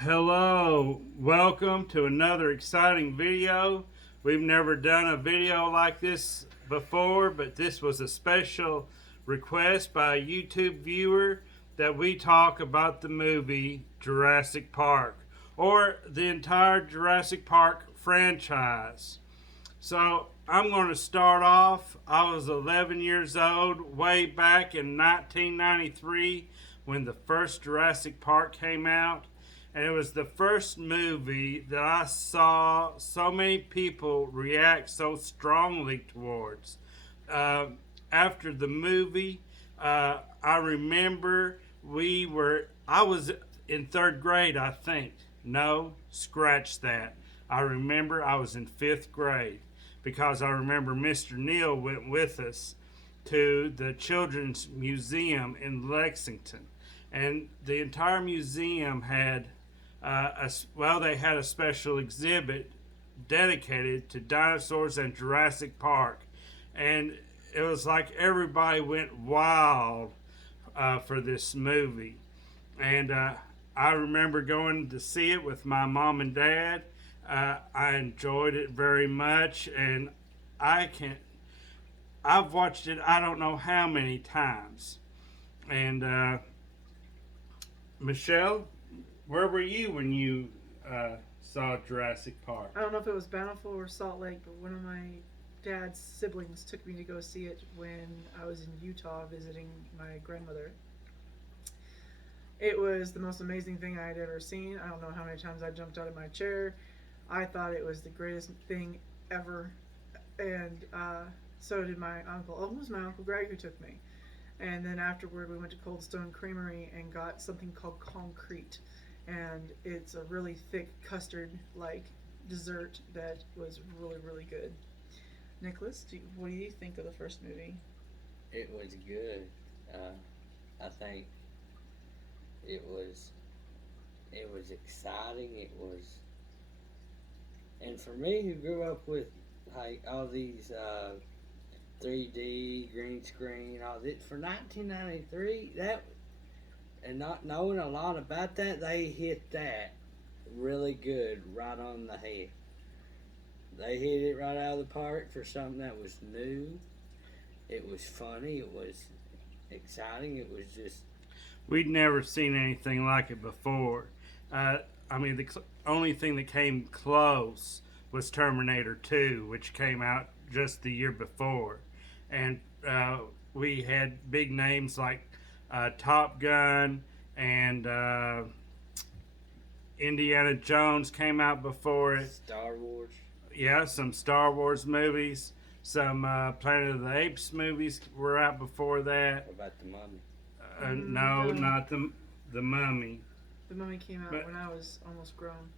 Hello, welcome to another exciting video. We've never done a video like this before, but this was a special request by a YouTube viewer that we talk about the movie Jurassic Park or the entire Jurassic Park franchise. So I'm going to start off. I was 11 years old way back in 1993 when the first Jurassic Park came out. And it was the first movie that I saw so many people react so strongly towards. Uh, After the movie, I remember I was in third grade, I think. No, scratch that. I remember I was in fifth grade because I remember Mr. Neal went with us to the Children's Museum in Lexington. And the entire museum had they had a special exhibit dedicated to dinosaurs and Jurassic Park, and it was like everybody went wild for this movie. And I remember going to see it with my mom and dad. I enjoyed it very much, and I've watched it I don't know how many times. And Michelle, where were you when you saw Jurassic Park? I don't know if it was Bountiful or Salt Lake, but one of my dad's siblings took me to go see it when I was in Utah visiting my grandmother. It was the most amazing thing I had ever seen. I don't know how many times I jumped out of my chair. I thought it was the greatest thing ever. And so did my uncle. Oh, it was my Uncle Greg who took me. And then afterward, we went to Cold Stone Creamery and got something called Concrete. And it's a really thick custard-like dessert that was really, really good. Nicholas, what do you think of the first movie? It was good. I think it was exciting. And for me, who grew up with like all these 3D green screen, all this for 1993, and not knowing a lot about that, they hit that really good right on the head. They hit it right out of the park for something that was new. It was funny. It was exciting. It was just... We'd never seen anything like it before. The only thing that came close was Terminator 2, which came out just the year before. And we had big names like Top Gun and Indiana Jones came out before it. Star Wars. Yeah, some Star Wars movies. Some Planet of the Apes movies were out before that. What about the Mummy? No, not the Mummy. The Mummy came out when I was almost grown.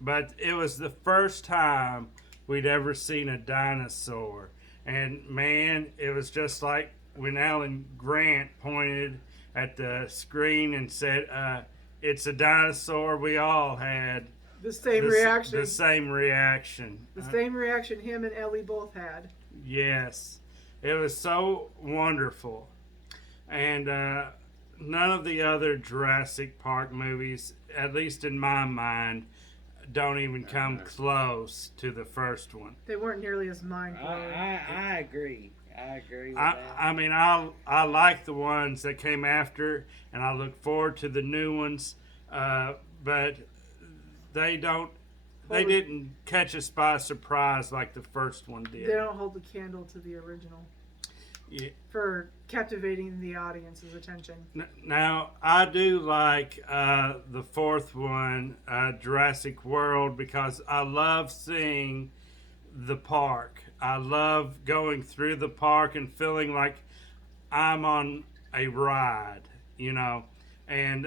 But it was the first time we'd ever seen a dinosaur. And man, it was just like when Alan Grant pointed at the screen and said, it's a dinosaur. We all had the same reaction. The same reaction. The same reaction him and Ellie both had. Yes. It was so wonderful. And none of the other Jurassic Park movies, at least in my mind, don't even come close to the first one. They weren't nearly as mind-blowing. I agree. I agree with that. I like the ones that came after, and I look forward to the new ones. But they didn't catch us by surprise like the first one did. They don't hold the candle to the original. Yeah. For captivating the audience's attention. Now, I do like the fourth one, Jurassic World, because I love seeing the park. I love going through the park and feeling like I'm on a ride, And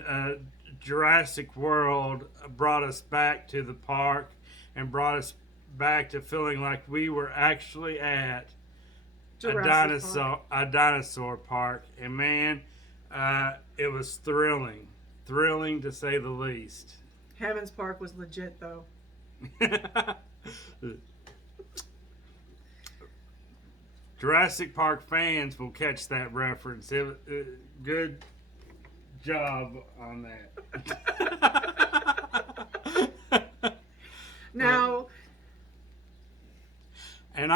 Jurassic World brought us back to the park and brought us back to feeling like we were actually at a dinosaur park, and man, it was thrilling to say the least. Hammond's Park was legit, though. Jurassic Park fans will catch that reference. Good job on that.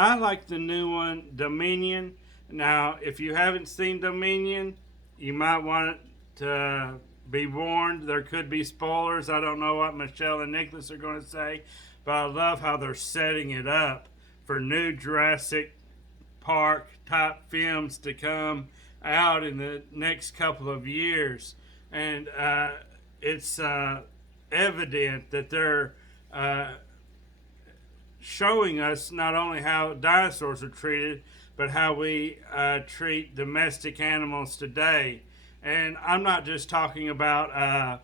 I like the new one, Dominion. Now, if you haven't seen Dominion, you might want to be warned. There could be spoilers. I don't know what Michelle and Nicholas are going to say, but I love how they're setting it up for new Jurassic Park type films to come out in the next couple of years. And it's evident that they're showing us not only how dinosaurs are treated, but how we treat domestic animals today. And I'm not just talking about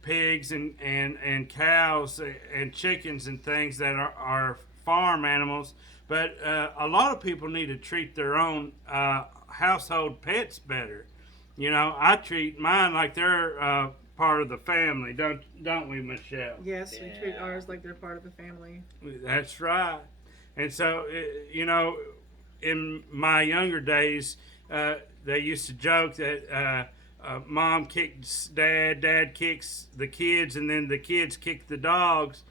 pigs and cows and chickens and things that are farm animals, but a lot of people need to treat their own household pets better. You know, I treat mine like they're part of the family, don't we, Michelle? Yes, we treat ours like they're part of the family. That's right. And so, you know, in my younger days, they used to joke that mom kicks dad, dad kicks the kids, and then the kids kick the dogs.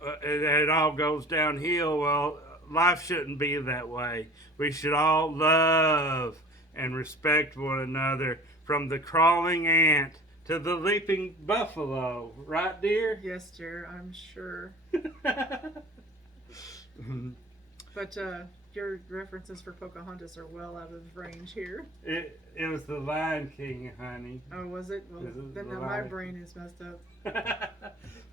And it all goes downhill. Well, life shouldn't be that way. We should all love and respect one another, from the crawling ant to the leaping buffalo. Right, dear? Yes, dear, I'm sure. But your references for Pocahontas are well out of range here. It was the Lion King, honey. Oh, was it? Well, then my brain is messed up.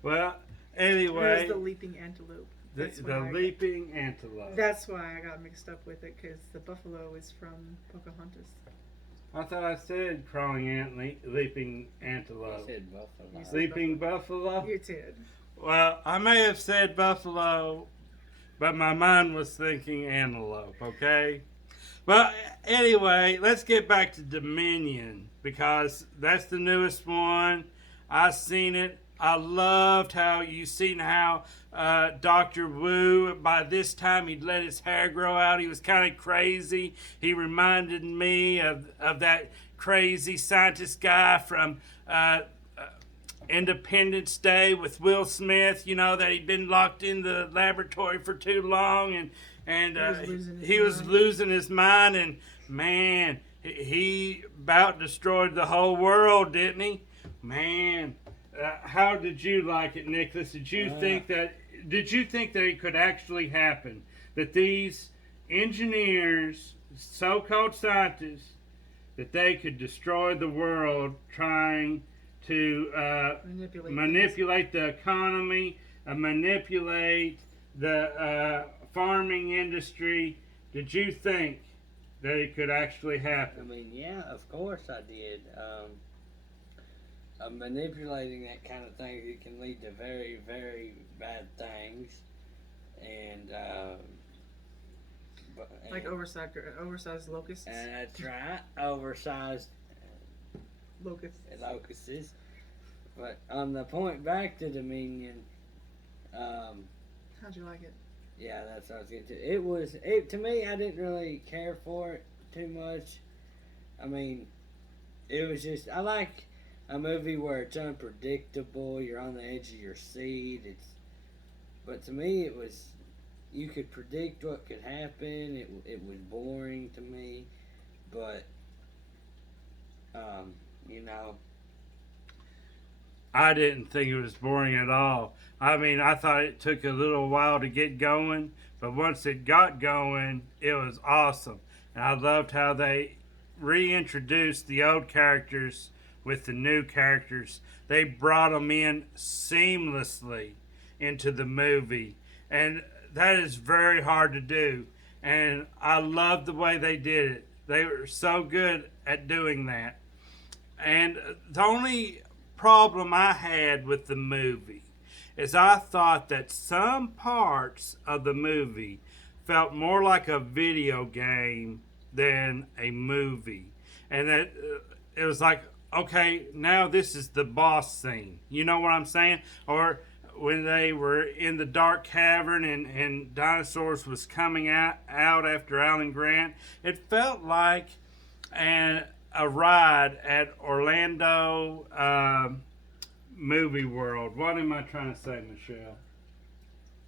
Well, anyway. It was the leaping antelope. The leaping antelope. That's why I got mixed up with it, because the buffalo is from Pocahontas. I thought I said crawling ant, leaping antelope. You said buffalo. Leaping buffalo? You did. Well, I may have said buffalo, but my mind was thinking antelope, okay? Well, anyway, let's get back to Dominion, because that's the newest one. I seen it. I loved how you seen how Dr. Wu, by this time he'd let his hair grow out. He was kind of crazy. He reminded me of that crazy scientist guy from Independence Day with Will Smith, you know, that he'd been locked in the laboratory for too long, and he was losing his mind, and man, he about destroyed the whole world, didn't he? Man. How did you like it, Nicholas? Did you think that it could actually happen? That these engineers, so-called scientists, that they could destroy the world trying to manipulate the economy, manipulate the farming industry? Did you think that it could actually happen? I mean, yeah, of course I did. Manipulating that kind of thing, it can lead to very, very bad things, and like oversized locusts. That's right, oversized locusts. But on the point back to Dominion, how'd you like it? Yeah, that's what I was getting to. To me, I didn't really care for it too much. I mean, it was just, I like a movie where it's unpredictable, you're on the edge of your seat. But to me, it was, you could predict what could happen. It was boring to me, but you know, I didn't think it was boring at all. I mean, I thought it took a little while to get going, but once it got going, it was awesome. And I loved how they reintroduced the old characters with the new characters. They brought them in seamlessly into the movie, and that is very hard to do, and I love the way they did it. They were so good at doing that. And the only problem I had with the movie is I thought that some parts of the movie felt more like a video game than a movie, and that it was like, okay, now this is the boss scene. You know what I'm saying? Or when they were in the dark cavern and dinosaurs was coming out after Alan Grant, it felt like a ride at Orlando Movie World. What am I trying to say, Michelle?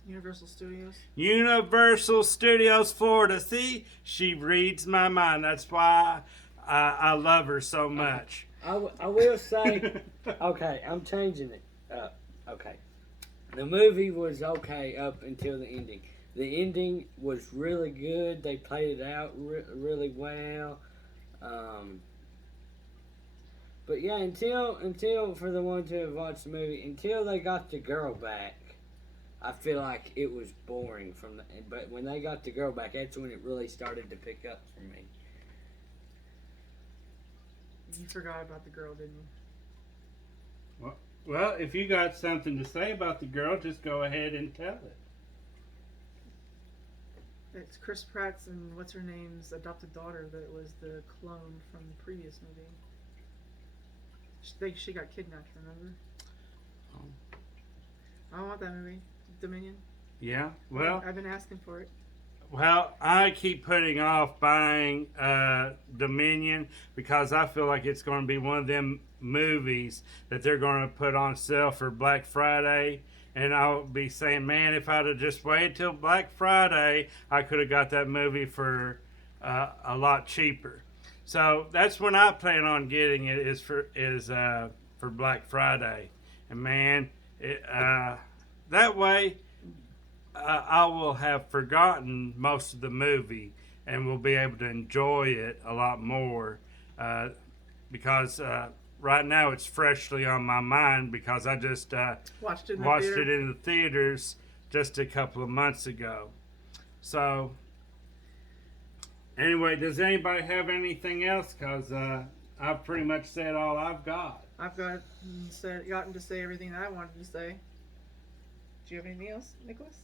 Universal Studios. Universal Studios Florida. See, she reads my mind. That's why I love her so much. I will say, okay, I'm changing it up. Okay. The movie was okay up until the ending. The ending was really good. They played it out really well. But yeah, until for the ones who have watched the movie, until they got the girl back, I feel like it was boring from the. But when they got the girl back, that's when it really started to pick up for me. You forgot about the girl, didn't you? Well, if you got something to say about the girl, just go ahead and tell it. It's Chris Pratt's and what's her name's adopted daughter that was the clone from the previous movie. She got kidnapped, remember? Oh. I want that movie. Dominion. Yeah, well, I've been asking for it. Well, I keep putting off buying Dominion because I feel like it's going to be one of them movies that they're going to put on sale for Black Friday. And I'll be saying, man, if I'd have just waited till Black Friday, I could have got that movie for a lot cheaper. So that's when I plan on getting it is for Black Friday. And man, that way I will have forgotten most of the movie and will be able to enjoy it a lot more because right now it's freshly on my mind because I just watched it in the theaters just a couple of months ago. So anyway, does anybody have anything else? Because I've pretty much said all I've got. I've gotten to say everything that I wanted to say. Do you have anything else, Nicholas?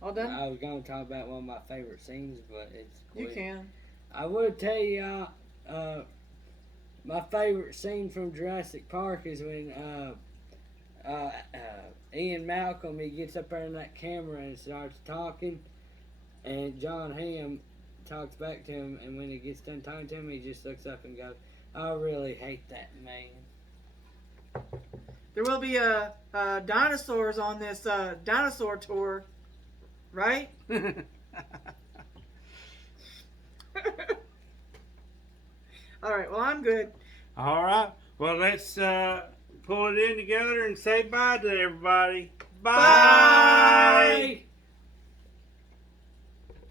All done? I was going to talk about one of my favorite scenes, but it's quick. You can. I would tell y'all, my favorite scene from Jurassic Park is when Ian Malcolm, he gets up there in that camera and starts talking, and John Hamm talks back to him, and when he gets done talking to him, he just looks up and goes, I really hate that man. There will be dinosaurs on this dinosaur tour, right? All right, well, I'm good. All right. Well, let's pull it in together and say bye to everybody. Bye. Bye.